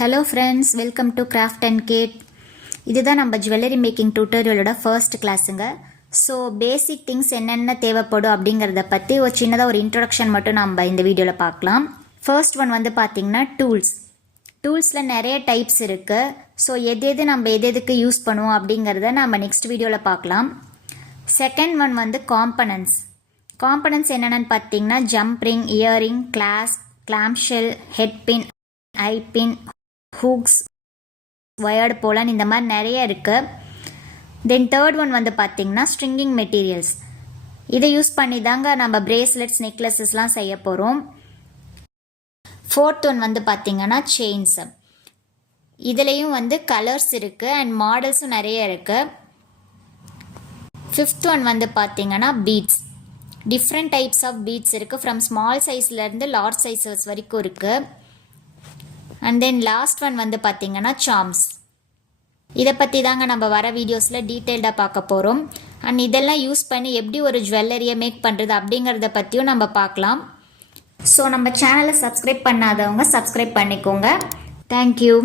Hello friends, welcome to Craft and Kate. இதுதான் நம்ம jewellery making டியூட்டோரியலோட ஃபர்ஸ்ட் கிளாஸுங்க. ஸோ பேசிக் திங்ஸ் என்னென்ன தேவைப்படும் அப்படிங்கிறத பற்றி ஒரு சின்னதாக ஒரு இன்ட்ரொடக்ஷன் மட்டும் நம்ம இந்த வீடியோவில் பார்க்கலாம். ஃபர்ஸ்ட் ஒன் வந்து பார்த்திங்கன்னா டூல்ஸில் நிறைய டைப்ஸ் இருக்குது. ஸோ எது நம்ம எதுக்கு யூஸ் பண்ணுவோம் அப்படிங்கிறத நம்ம நெக்ஸ்ட் வீடியோவில் பார்க்கலாம். செகண்ட் ஒன் வந்து காம்பனன்ட்ஸ் என்னென்னு பார்த்தீங்கன்னா jump ring, earring, clamp shell, head pin, eye pin, hooks, wired போலன், இந்த மாதிரி நிறைய இருக்குது. தென் தேர்ட் ஒன் வந்து பார்த்திங்கன்னா ஸ்ட்ரிங்கிங் மெட்டீரியல்ஸ். இதை யூஸ் பண்ணி தாங்க நம்ம பிரேஸ்லெட்ஸ், நெக்லஸஸ்லாம் செய்ய போகிறோம். ஃபோர்த் ஒன் வந்து பார்த்திங்கன்னா செயின்ஸ். இதுலேயும் வந்து கலர்ஸ் இருக்குது அண்ட் மாடல்ஸும் நிறைய இருக்குது. ஃபிஃப்த் ஒன் வந்து பார்த்திங்கன்னா beads. Different types of beads இருக்குது. ஃப்ரம் ஸ்மால் சைஸ்லேருந்து லார்ஜ் சைஸஸ் வரைக்கும் இருக்குது. அண்ட் தென் லாஸ்ட் ஒன் வந்து பார்த்திங்கன்னா சார்ம்ஸ். இதை பற்றி தாங்க நம்ம வர வீடியோஸில் டீட்டெயில்டாக பார்க்க போகிறோம். அண்ட் இதெல்லாம் யூஸ் பண்ணி எப்படி ஒரு ஜுவல்லரியை மேக் பண்ணுறது அப்படிங்கிறத பற்றியும் நம்ம பார்க்கலாம். ஸோ நம்ம சேனலை சப்ஸ்கிரைப் பண்ணாதவங்க சப்ஸ்கிரைப் பண்ணிக்கோங்க. தேங்க்யூ.